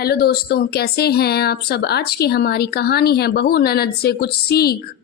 Hello दोस्तों, कैसे हैं आप सब। आज की हमारी कहानी है बहू ननद से कुछ सीख।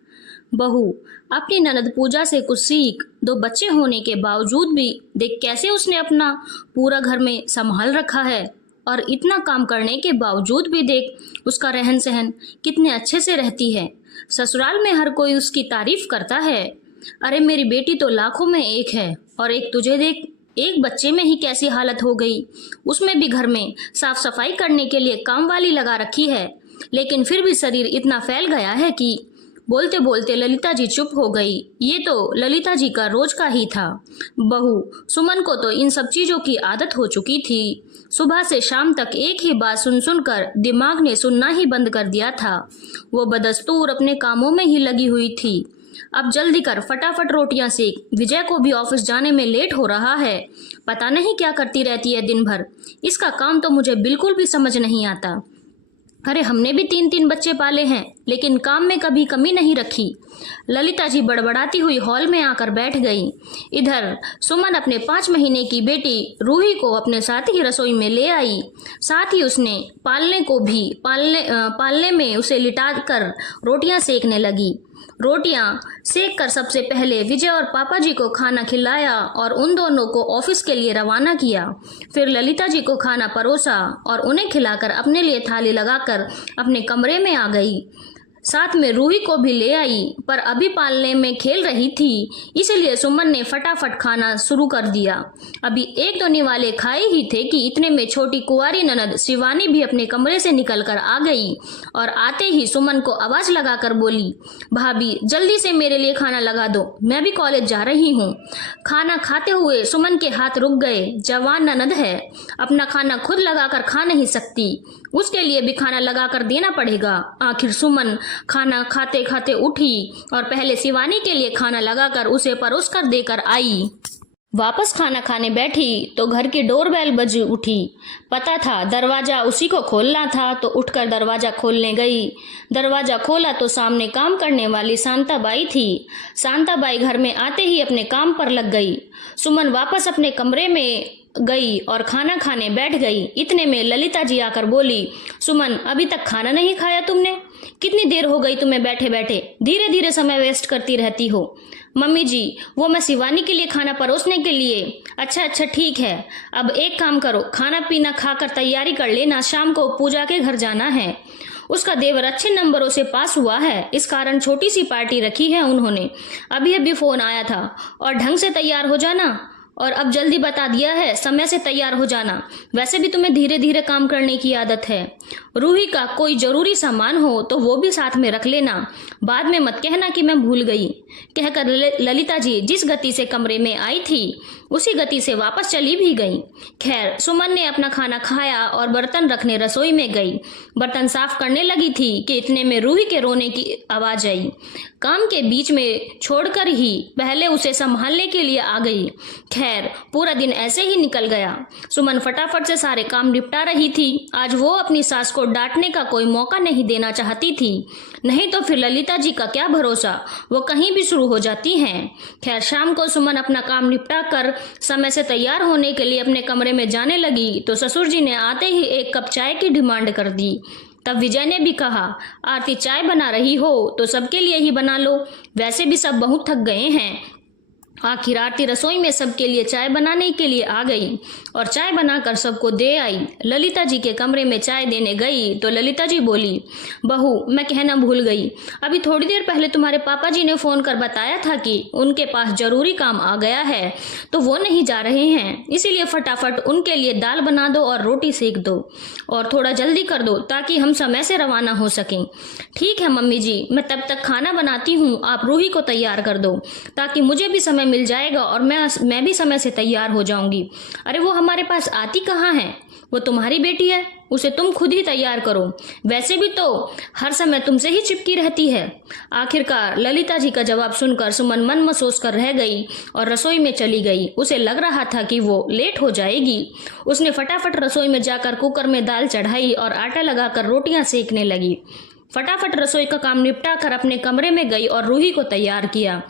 बहू अपनी ननद पूजा से कुछ सीख। दो बच्चे होने के बावजूद भी देख कैसे उसने अपना पूरा घर में संभाल रखा है, और इतना काम करने के बावजूद भी देख उसका रहन सहन कितने अच्छे से रहती है। ससुराल में हर कोई उसकी तारीफ करता है। अरे मेरी बेटी तो लाखों में एक है, और एक तुझे देख, एक बच्चे में ही कैसी हालत हो गई। उसमें भी घर में साफ सफाई करने के लिए काम वाली लगा रखी है, लेकिन फिर भी शरीर इतना फैल गया है कि बोलते बोलते ललिता जी चुप हो गई। ये तो ललिता जी का रोज का ही था। बहू सुमन को तो इन सब चीजों की आदत हो चुकी थी। सुबह से शाम तक एक ही बात सुन सुनकर दिमाग ने सुनना ही बंद कर दिया था। वो बदस्तूर अपने कामों में ही लगी हुई थी। अब जल्दी कर, फटाफट रोटियां सेक, विजय को भी ऑफिस जाने में लेट हो रहा है। पता नहीं क्या करती रहती है दिन भर। इसका काम तो मुझे बिल्कुल भी समझ नहीं आता। अरे हमने भी 3-3 बच्चे पाले हैं, लेकिन काम में कभी कमी नहीं रखी। ललिता जी बड़बड़ाती हुई हॉल में आकर बैठ गई। इधर सुमन अपने 5 महीने की बेटी रूही को अपने साथ ही रसोई में ले आई। साथ ही उसने पालने में उसे लिटा कर रोटियां सेकने लगी। रोटियां सेक कर सबसे पहले विजय और पापा जी को खाना खिलाया और उन दोनों को ऑफिस के लिए रवाना किया। फिर ललिता जी को खाना परोसा और उन्हें खिलाकर अपने लिए थाली लगाकर अपने कमरे में आ गई। साथ में रूही को भी ले आई, पर अभी पालने में खेल रही थी, इसलिए सुमन ने फटाफट खाना शुरू कर दिया। अभी एक दो निवाले खाए ही थे कि इतने में छोटी कुंवारी ननद शिवानी भी अपने कमरे से निकलकर आ गई और आते ही सुमन को आवाज लगाकर बोली, भाभी जल्दी से मेरे लिए खाना लगा दो, मैं भी कॉलेज जा रही हूँ। खाना खाते हुए सुमन के हाथ रुक गए। जवान ननद है, अपना खाना खुद लगाकर खा नहीं सकती, उसके लिए भी खाना लगाकर देना पड़ेगा। आखिर सुमन खाना खाते खाते उठी और पहले शिवानी के लिए खाना लगाकर उसे परोस कर देकर आई। वापस खाना खाने बैठी तो घर की डोरबेल बज उठी। पता था दरवाजा उसी को खोलना था, तो उठकर दरवाजा खोलने गई। दरवाजा खोला तो सामने काम करने वाली शांताबाई थी। शांताबाई घर में आते ही अपने काम पर लग गई। सुमन वापस अपने कमरे में गई और खाना खाने बैठ गई। इतने में ललिता जी आकर बोली, सुमन अभी तक खाना नहीं खाया तुमने? कितनी देर हो गई तुम्हें बैठे बैठे, धीरे धीरे समय वेस्ट करती रहती हो। मम्मी जी, वो मैं शिवानी के लिए खाना परोसने के लिए। अच्छा ठीक है, अब एक काम करो, खाना पीना खाकर तैयारी कर लेना, शाम को पूजा के घर जाना है। उसका देवर अच्छे नंबरों से पास हुआ है, इस कारण छोटी सी पार्टी रखी है उन्होंने। अभी अभी फोन आया था। और ढंग से तैयार हो जाना, और अब जल्दी बता दिया है, समय से तैयार हो जाना। वैसे भी तुम्हें धीरे धीरे काम करने की आदत है। रूही का कोई जरूरी सामान हो तो वो भी साथ में रख लेना, बाद में मत कहना कि मैं भूल गई। कहकर ललिता जी जिस गति से कमरे में आई थी उसी गति से वापस चली भी गई। खैर सुमन ने अपना खाना खाया और बर्तन रखने रसोई में गई। बर्तन साफ करने लगी थी कि इतने में रूही के रोने की आवाज आई। काम के बीच में छोड़कर ही पहले उसे संभालने के लिए आ गई। खैर पूरा दिन ऐसे ही निकल गया। सुमन फटाफट से सारे काम निपटा रही थी। आज वो अपनी सास को डांटने का कोई मौका नहीं देना चाहती थी, नहीं तो फिर ललिता जी का क्या भरोसा, वो कहीं भी शुरू हो जाती हैं। खैर शाम को सुमन अपना काम निपटा कर समय से तैयार होने के लिए अपने कमरे में जाने लगी तो ससुर जी ने आते ही एक कप चाय की डिमांड कर दी। तब विजय ने भी कहा, आरती चाय बना रही हो तो सबके लिए ही बना लो, वैसे भी सब बहुत थक गए हैं। आखिर आरती रसोई में सबके लिए चाय बनाने के लिए आ गई और चाय बनाकर सबको दे आई। ललिता जी के कमरे में चाय देने गई तो ललिता जी बोली, बहू मैं कहना भूल गई, अभी थोड़ी देर पहले तुम्हारे पापा जी ने फोन कर बताया था कि उनके पास जरूरी काम आ गया है, तो वो नहीं जा रहे हैं, इसीलिए फटाफट उनके लिए दाल बना दो और रोटी सेक दो, और थोड़ा जल्दी कर दो ताकि हम समय से रवाना हो सकें। ठीक है मम्मी जी, मैं तब तक खाना बनाती हूँ, आप रूही को तैयार कर दो ताकि मुझे भी समय मिल जाएगा और मैं भी समय से तैयार हो जाऊंगी। अरे वो हमारे पास आती कहाँ है, वो तुम्हारी बेटी है, उसे तुम खुद ही तैयार करो, वैसे भी तो हर समय तुमसे ही चिपकी रहती है। आखिरकार ललिता जी का जवाब सुनकर सुमन मन महसूस कर रह गई और रसोई में चली गई। उसे लग रहा था कि वो लेट हो जाएगी। उसने फटाफट रसोई में जाकर कुकर में दाल चढ़ाई और आटा लगाकर रोटियां सेकने लगी। फटाफट रसोई का काम निपटा कर अपने कमरे में गई और रूही को तैयार किया।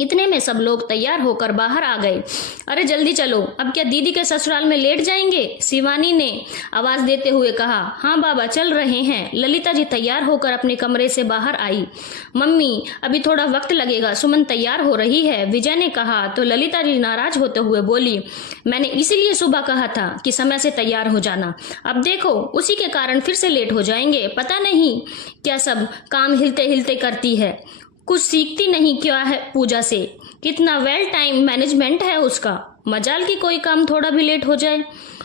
इतने में सब लोग तैयार होकर बाहर आ गए। अरे जल्दी चलो, अब क्या दीदी के ससुराल में लेट जाएंगे? शिवानी ने आवाज देते हुए कहा। हाँ बाबा, चल रहे हैं। ललिता जी तैयार होकर अपने कमरे से बाहर आई। मम्मी, अभी थोड़ा वक्त लगेगा, सुमन तैयार हो रही है, विजय ने कहा। तो ललिता जी नाराज होते हुए बोली, मैंने इसीलिए सुबह कहा था कि समय से तैयार हो जाना। अब देखो, उसी के कारण फिर से लेट हो जाएंगे। पता नहीं क्या सब काम हिलते हिलते करती है, कुछ सीखती नहीं क्या है पूजा से। कितना वेल टाइम मैनेजमेंट है उसका, मजाल की कोई काम थोड़ा भी लेट हो जाए।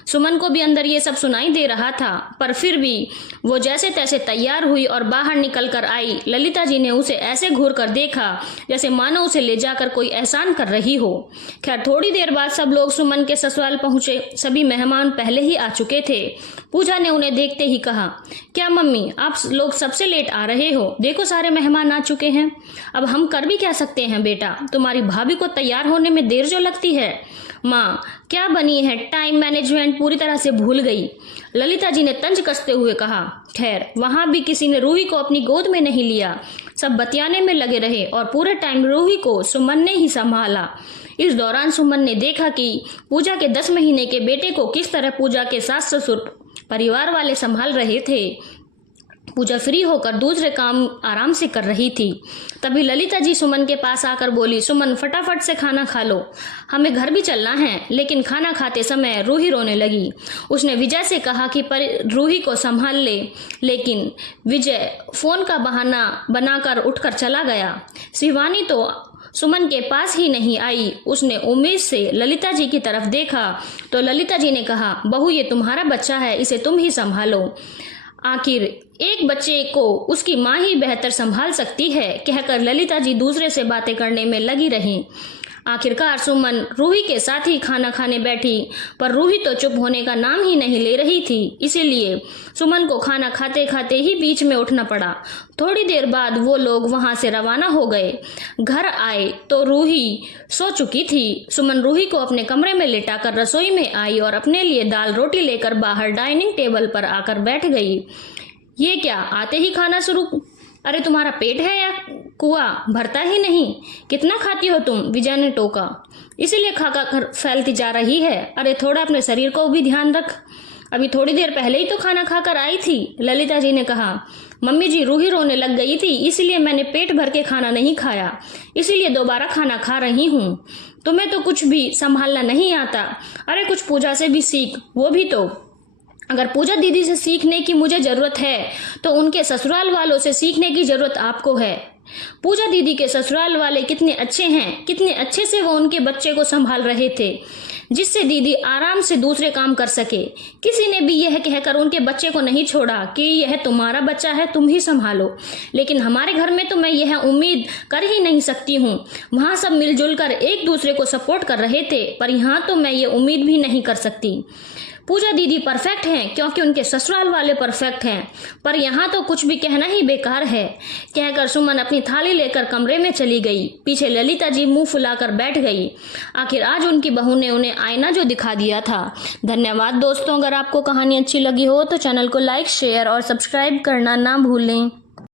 सुमन को भी अंदर ये सब सुनाई दे रहा था, पर फिर भी वो जैसे तैसे तैयार हुई और बाहर निकल कर आई। ललिता जी ने उसे ऐसे घूर कर देखा जैसे मानो उसे ले जाकर कोई एहसान कर रही हो। खैर, थोड़ी देर बाद सब लोग सुमन के ससुराल पहुंचे। सभी मेहमान पहले ही आ चुके थे। पूजा ने उन्हें देखते ही कहा, क्या मम्मी, आप लोग सबसे लेट आ रहे हो? देखो, सारे मेहमान आ चुके हैं। अब हम कर भी क्या सकते हैं बेटा, तुम्हारी भाभी को तैयार होने में देर जो लगती है। माँ क्या बनी है, टाइम मैनेजमेंट पूरी तरह से भूल गई, ललिता जी ने तंज कसते हुए कहा। खैर, वहां भी किसी ने रूही को अपनी गोद में नहीं लिया। सब बतियाने में लगे रहे और पूरे टाइम रूही को सुमन ने ही संभाला। इस दौरान सुमन ने देखा कि पूजा के 10 महीने के बेटे को किस तरह पूजा के सास ससुर परिवार वाले संभाल रहे थे। पूजा फ्री होकर दूसरे काम आराम से कर रही थी। तभी ललिता जी सुमन के पास आकर बोली, सुमन फटाफट से खाना खा लो, हमें घर भी चलना है। लेकिन खाना खाते समय रूही रोने लगी। उसने विजय से कहा कि रूही को संभाल ले, लेकिन विजय फोन का बहाना बनाकर उठकर चला गया। शिवानी तो सुमन के पास ही नहीं आई। उसने उम्मीद से ललिता जी की तरफ देखा तो ललिता जी ने कहा, बहू ये तुम्हारा बच्चा है, इसे तुम ही संभालो। आखिर एक बच्चे को उसकी माँ ही बेहतर संभाल सकती है, कहकर ललिता जी दूसरे से बातें करने में लगी रहीं। आखिरकार सुमन रूही के साथ ही खाना खाने बैठी, पर रूही तो चुप होने का नाम ही नहीं ले रही थी। इसीलिए सुमन को खाना खाते खाते ही बीच में उठना पड़ा। थोड़ी देर बाद वो लोग वहां से रवाना हो गए। घर आए तो रूही सो चुकी थी। सुमन रूही को अपने कमरे में लेटाकर रसोई में आई और अपने लिए दाल रोटी लेकर बाहर डाइनिंग टेबल पर आकर बैठ गई। ये क्या, आते ही खाना शुरू? अरे तुम्हारा पेट है या कुआ भरता ही नहीं? कितना खाती हो तुम? विजय ने टोका। इसीलिए खाकर फैलती जा रही है। अरे थोड़ा अपने शरीर को भी ध्यान रख, अभी थोड़ी देर पहले ही तो खाना खाकर आई थी, ललिता जी ने कहा। मम्मी जी, रूही रोने लग गई थी, इसलिए मैंने पेट भर के खाना नहीं खाया, इसीलिए दोबारा खाना खा रही हूँ। तुम्हें तो कुछ भी संभालना नहीं आता। अरे कुछ पूजा से भी सीख, वो भी तो। अगर पूजा दीदी से सीखने की मुझे जरूरत है तो उनके ससुराल वालों से सीखने की जरूरत आपको है। पूजा दीदी के ससुराल वाले कितने अच्छे हैं, कितने अच्छे से वो उनके बच्चे को संभाल रहे थे, जिससे दीदी आराम से दूसरे काम कर सके। किसी ने भी यह कहकर उनके बच्चे को नहीं छोड़ा कि यह तुम्हारा बच्चा है, तुम ही संभालो। लेकिन हमारे घर में तो मैं यह उम्मीद कर ही नहीं सकती हूँ। वहाँ सब मिलजुल कर एक दूसरे को सपोर्ट कर रहे थे, पर यहाँ तो मैं ये उम्मीद भी नहीं कर सकती। पूजा दीदी परफेक्ट हैं क्योंकि उनके ससुराल वाले परफेक्ट हैं, पर यहाँ तो कुछ भी कहना ही बेकार है, कहकर सुमन अपनी थाली लेकर कमरे में चली गई। पीछे ललिता जी मुंह फुलाकर बैठ गई। आखिर आज उनकी बहू ने उन्हें आईना जो दिखा दिया था। धन्यवाद दोस्तों, अगर आपको कहानी अच्छी लगी हो तो चैनल को लाइक, शेयर और सब्सक्राइब करना ना भूलें।